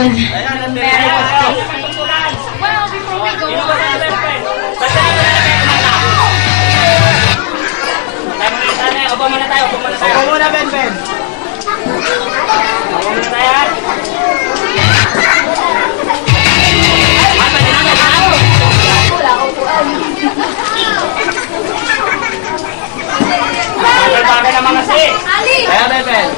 naman. Well, before we go on. Upo muna tayo. Upo muna, Ben. Upo muna tayo. Bagay naman kasi. Kaya, Ben.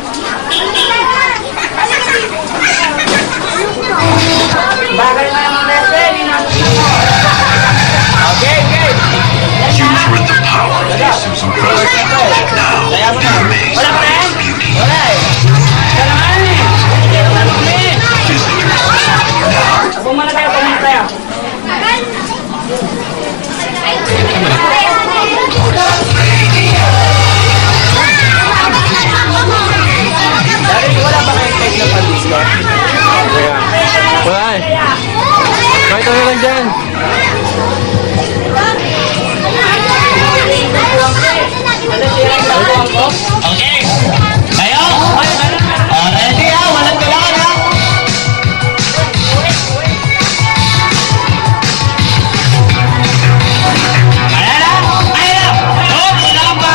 Bagay na naman kasi. Okay. Use with the power of Jesus Christ. Now, you may Wala pa rin? beauty. Wala eh. Kailangan eh. Hindi naman kami. Visit yourself now. Upo muna tayo. Dahil wala ba kayong take na pandisco? Wala eh. Kahit ano lang dyan. Okay. Tayo. Ready ha? Walang kailangan ha? Ayan na. Oh, wala pa.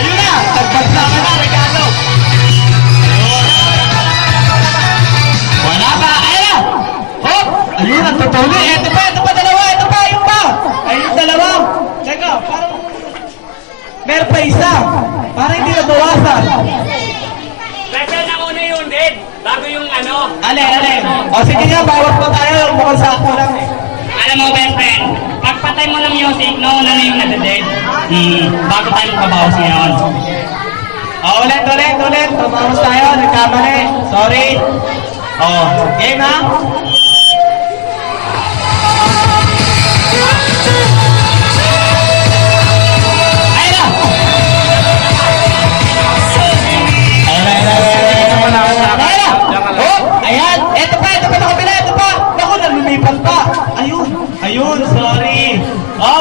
Ayun na. Tagbagsakan na, regalo. Wala pa. Oh, ayun ang totoo. Ito pa, dalawa. Ayun, dalawa. Teka, parang meron pa isa. Parang hindi na bawasan. Kasi nauna yun din. Bago yung ano. Alin. O sige nga, bawat pa tayo. Mukhang sako lang eh. Alam mo, best friend, pagpatay mo ng music, nauna na yung nade-dead. Bago tayo magpabawas ngayon. Ulit. Tumawas tayo. Nagkamali. Sorry. Game ha? Ayan! Ito pa sa kabila! Naku, nalumipan pa! Ayun, sorry!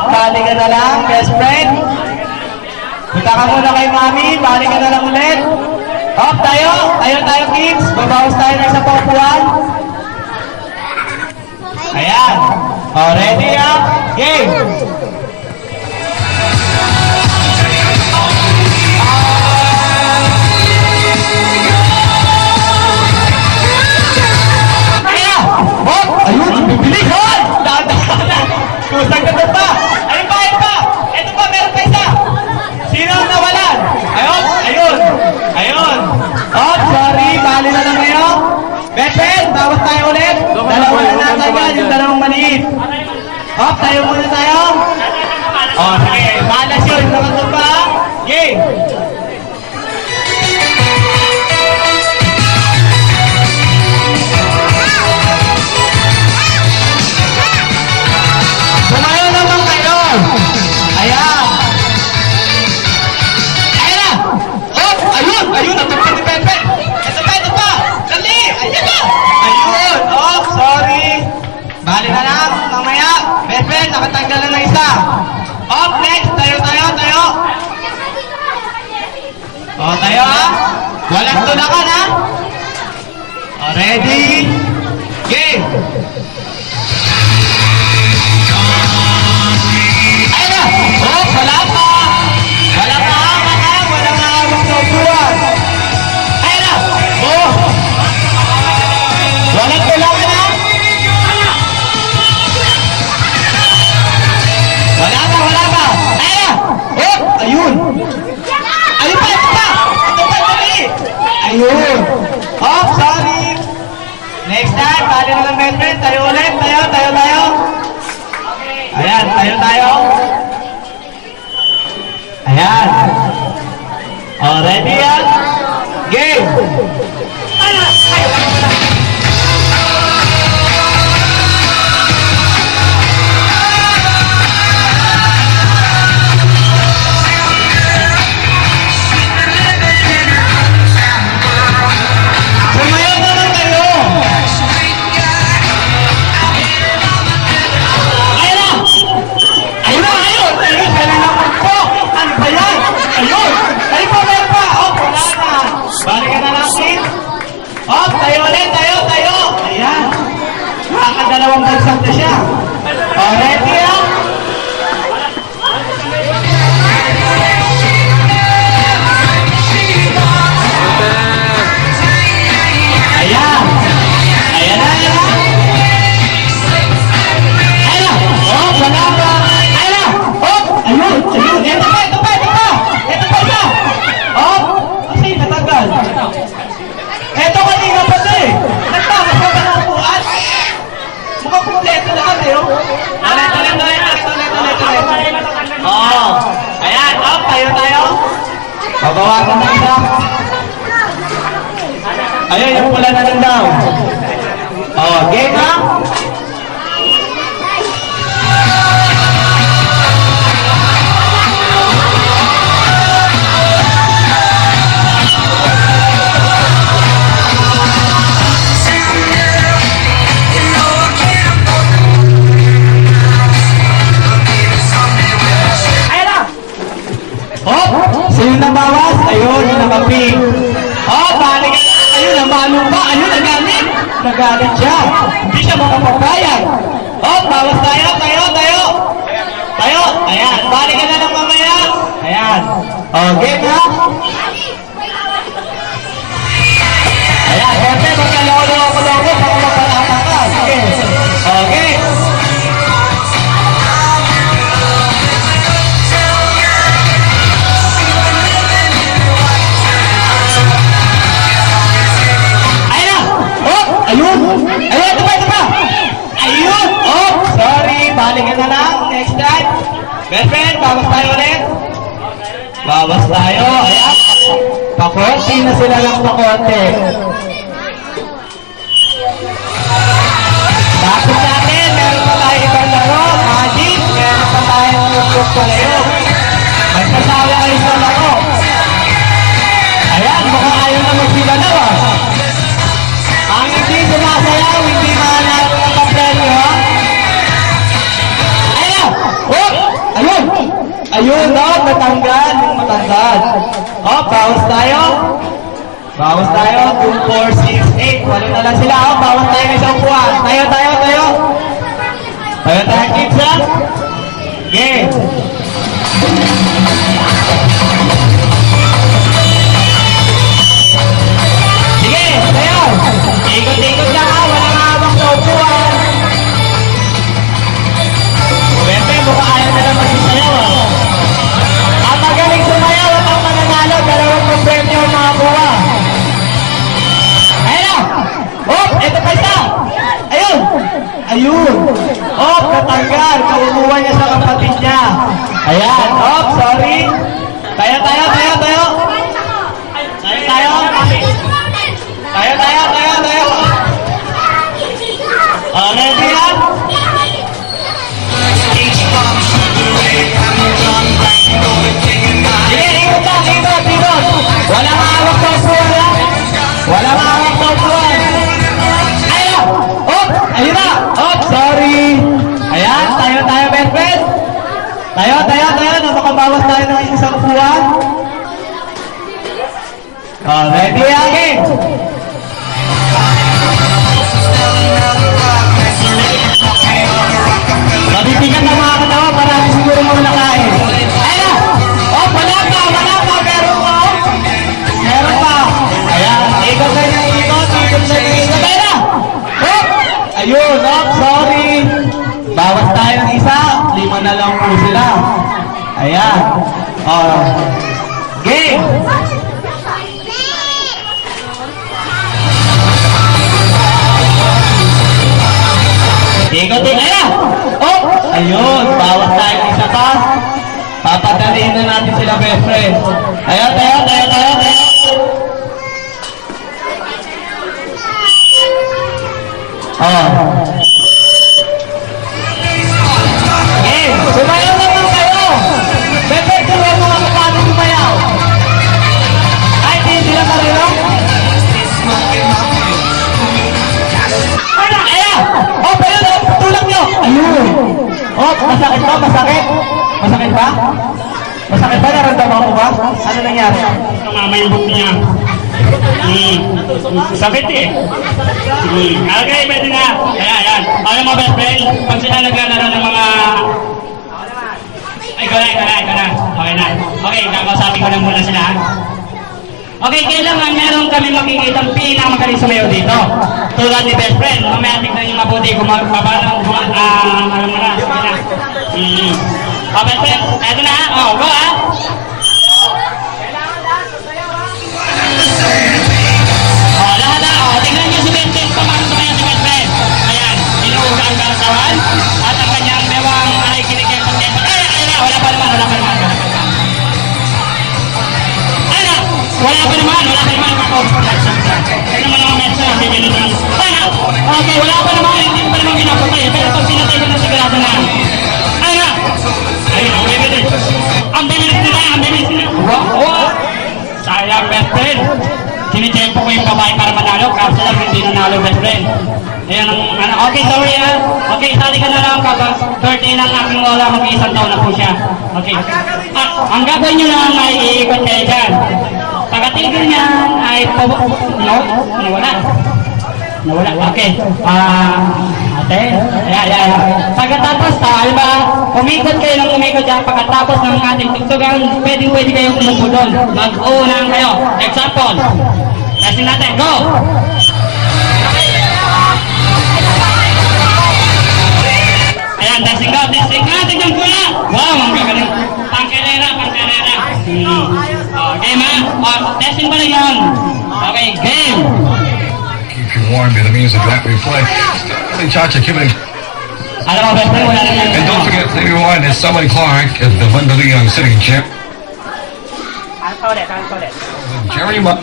Balik ka na lang, best friend! Punta ka muna kay mami, balik ka na lang ulit! Tayo kids! Babawas tayo ng isang paupuan! Ayan! Ready ha? Game! Ayun, ang bibilig! Hoy! Dahan-dahan! Kusang ka pa! Ayun pa! Ito pa, meron pa isa! Sino ang nawalan? Ayun! Sorry, bali na lang kayo! Beten, bawas tayo ulit! Dalawa na natagal, yung dalawang maliit! Tayo muna tayo! Sige, balas yun! Nakatog pa! Game! Sumayo naman kayo! Ayan! Ayun! Natapos ni Pepe! Ito pa! Dali! Ayan na! Ayun! Sorry! Bali na lang, mamaya! Pepe, nakatanggal na ng isa! Next! Tayo! Tayo ha! Walang tulakan ha! Ready? Game! Ayun na! Wala pa! Walang ahawak na upuan! Ayun na! Walang kailangan na! Wala pa! Ayun! Ito pa! Dali! Ayun! Sorry! Next time, bali na lang best friend. Tayo ulit! Tayo! Ayan, tayo! Ayan! Ready yan? Game! Sumayaw naman kayo! Ayun na! dalawang bagsak na siya. Oh, ready ah? Ayan. Ayan na, ayan na. Ayan na. Oh, wala pa. Ayan na. Oh, ayun, ayun. Ito pa, ito pa, ito pa. Ito pa isa. Oh, kasi natanggal. Ito kanina pa siya eh. Nagtakas pa ba ng upuan? Mukhang kumpleto lahat eh. Oh. Ulit. Oh, ayan. Oh, tayo. Babawasan na isa. Ayun, yung pula na lang daw. Oh, game ha? Ayun na! Oh, sino na bawas? Ayun, yung nakaping. Oh, balik ka na. Ayun, namalong pa. Ayun, nagalit. Nagalit siya. Hindi siya makapagbayad. Oh, bawas tayo. Tayo. Ayan, balik ka na lang mamaya. Ayan. Oh, game ha? Ayan, siyempre, magkalolo ako baka mapalata ka. Sige. Okay. Ayun! Ayun! Ito pa! Ayun! Oh! Sorry! Balikan na lang. Next time. Best friend, bawas tayo ulit. Bawas tayo. Ayan. Pakonti na sila lang pakonti. Tapos natin, meron pa tayo ibang laro. Magic. Meron pa tayong lukok palayo. Magsasawa kayo sa laro. Ayan, mukhang ayaw na magsibalaw ah. Ang hindi sumasayaw, hindi mahanap ng kapremyo, ha? Ayun! Oh! Ayun! Ayun, no? Matanggal. Oh, bawas tayo. 2, 4, 6, 8. Walo na lang sila, oh. Bawas tayo ng isang buwan. Tayo, kids, ha? Game. Sige, tayo. Ikot-ikot lang ha, walang hawak sa upuan. Pepe, mukhang ayaw na lang magsasayaw ha. Ang magaling sumayaw at ang mananalo, 2 premyo ang mga buwa. Ayun na! Oh, eto pa isa! Ayun! Oh, natanggal, kaumuha niya sa kapatid niya. Ayan, oh, sorry. Tayo. Ready yan? Sige, ikot. Walang hawak sa upuan. Ayun! Oh! Ayun na! Oh! Sorry! Ayan, tayo, best friend. Tayo. Napakabawas tayo ng isang upuan. Oh, ready again? Mabibigat ang mga katawa, marami siguro mga nakain. Ayun na! Oh, wala pa, meron pa. Ayan, ikot na yung ikot. Ayun na! Oh! Ayun, oh, sorry. Bawas tayo ng isa, 5 na lang po sila. Ayan. Oh. Game! Ikot. Ayan! Oh! Ayun, bawas tayo ng isa pa. Papadaliin na natin sila, best friend. Ayun, tayo. Oh. Game! Sumayaw naman kayo! Best friend, turuan mo ako paano sumayaw. Ay, di sila marunong? Ayan! Oh, pero tulak nyo! Ayun! Oh, masakit ba? Masakit ba? Naramdaman mo ba? Ano nangyari? Tumama yung book niya. Sakit eh. Okay, pwede na. Ayan. Alam mo, best friend, pag sila naglalaro ng mga... Ay, ikaw na. Okay na. Okay, kakausapin ko na muna sila. Okay, kailangan meron kami makikita ang pinakamagaling sumayaw dito. Tulad ni best friend, mamaya tignan niyo mabuti kung alam mo na. Sige na. Oh, best friend, eto na. Oh, go ah. Oh, lahat na. Oh, tignan niyo si best friend. Paano sumayaw si best friend? Ayan, inuuga ang katawan at ang kanyang mewang ay kinikip ang tempo. Ay, wala pa naman. Wala pa naman. Tignan mo naman medyo. Okay, wala pa naman. Hindi pa naman pinapatay. Pero pag pinatay ko na sigurado na. Ayun, ang bibilis nila. Wow. Sayang, best friend. Sinitempo ko yung babae para manalo. Kaso lang hindi nanalo, best friend. Ayan ang okay, sorry ah. Okay, sali ka na lang kapag birthday ng aking lola, mag-iisang taon na po siya. Okay. Ang gagawin nyo lang ay iikot kayo dyan. Pagkatigil niyan ay nawala. Okay. Ate. Ayan. Pagkatapos, ba, umikot kayo ng umikot dyan. Pagkatapos ng ating tugtugan, pwede kayong umupo doon. Mag-uunang kayo. Example. Testing natin. Go! Ayan, testing go. Tignan ko na. Wow, ang gagaling. Pangkarera. Okay, ma. Testing pa lang yan. Okay, game. Keep you warm by the music that we play. Chacha, keep it. Alam mo, best friend, wala na yan. And don't forget, everyone, it's Sully Clark at the Vandalion Sitting Champ. Jerry Ma.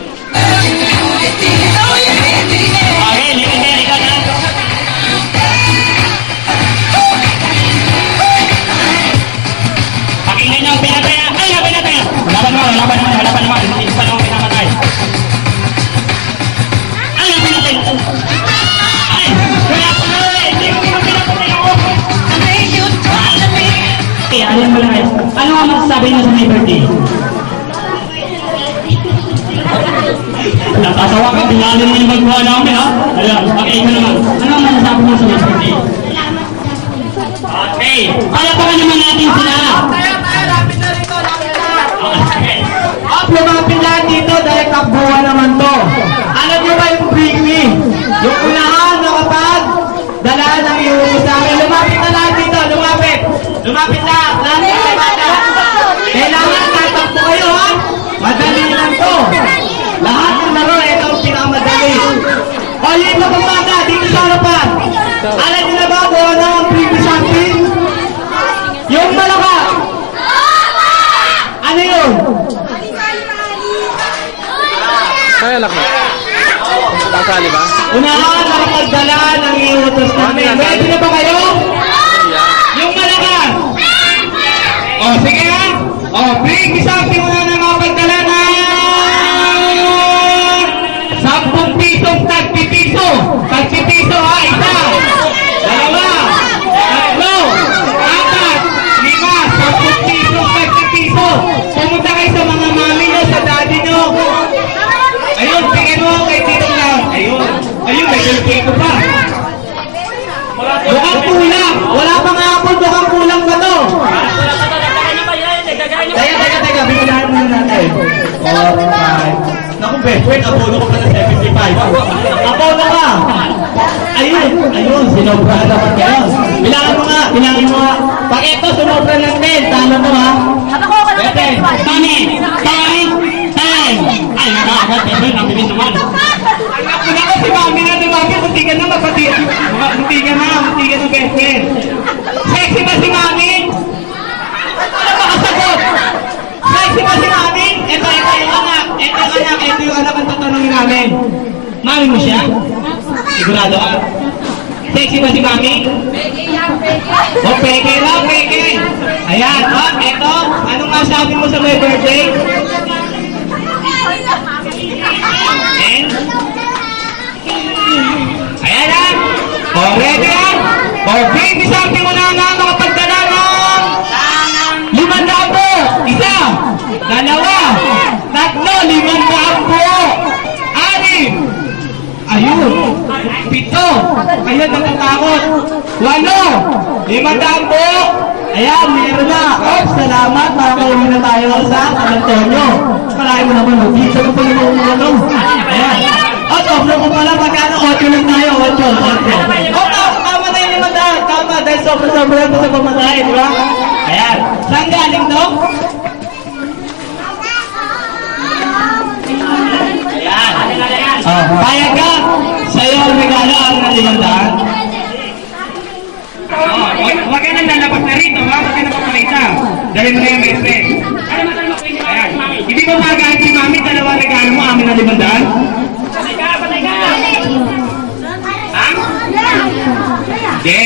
Okay, ikaw na. Pakinggan niyo ang pinataya. Ay, pinataya. Wala pa naman. Hindi pa naman pinamatay. Ay, pinatay. Ay, wala pa naman. Hindi ko pinapatay ako. Okay, alam mo lang guys. Ano ang masasabi niyo sa my birthday? Natasawa ka, pinalin mo yung magbuha namin ha? Ayan, okay, ikaw naman. Ano ang masasabi mo sa my birthday? Okay, palapakan naman natin sila. Lumapit lahat dito dahil kabuha naman to. Alam niyo ba yung bring me? Yung unahan na kapag dala ng iuwi sa akin. Lumapit na lahat dito, lumapit. Lumapit lahat. Kailangan tatakbo kayo ha. Madali lang to. Lahat ng laro, ito ang pinakamadali. O yung iba pang bata, dito sa harapan. Alam niyo na ba kung ano ang bring me something? Yung malaka. Ano yun? Kaya laki. Kasali ba? Unahan na pagdala ng iutos namin. Ready na ba kayo? Yung malakas. O, sige ha. O, bring isang muna na mga pagdala na 10 pisong tagpipiso. Tagpipiso ha. Isa. Dalawa. Tatlo. Apat. 5. 10 pisong tagpipiso. Pumunta kayo sa mga mami nyo, sa daddy nyo. Ayun, tingin mo kay Tito lang. Ayun, may gulpin ko pa. Mukhang kulang. Wala pa nga ako, mukhang kulang pa to. Teka, bigyan muna natin. Alright. Naku, wait, abono ko pa na 75. Abono ka. Ayun, sinobra naman kayo. Bilangin mo nga. Pag ito, sinobra ng 10, talo mo ha. Bete, Mami, 5, 10. Ay, nakakagat. Ang bilis naman. Una ko si Mami na dumami, munti ka na best friend. Sexy ba si Mami? Ano makasagot? Sexy ba si Mami? Ito yung anak ang tatanungin namin. Mami mo siya? Sigurado ka? Sexy ba si Mami? O, peke lang, peke. Ayan, eto, anong masabi mo sa my birthday? And? Ayan ha? O, ready ha? O, baby, sabi mo na nga makapagdala ng 500. Isa, dalawa, tatlo, 500. Pito. Ayun, natatakot. 8. 500 po. Ayan, meron na. Oh, salamat. Makakauwi na tayo sa San Antonio. Malayo mo naman. Pizza ko pala ng ano. Ayan. Oh, sobra ko pala. Magkano? 8 lang tayo. 8. Oh, tama na yung 500. Tama. Dahil sobra-sobra ito sa pamatahin, di ba? Ayan. Saan galing to? Ayan. Oh, payag ka. Sa'yo ang regalo ang 500. Oh, huwag ka nang lalabas na rito, ha? Huwag ka na papakita. Dali mo na yung best friend. Ayan. Hindi mo magalit si Mami, 2 regalo mo, amin na 500? Patay ka! Ha? Hindi.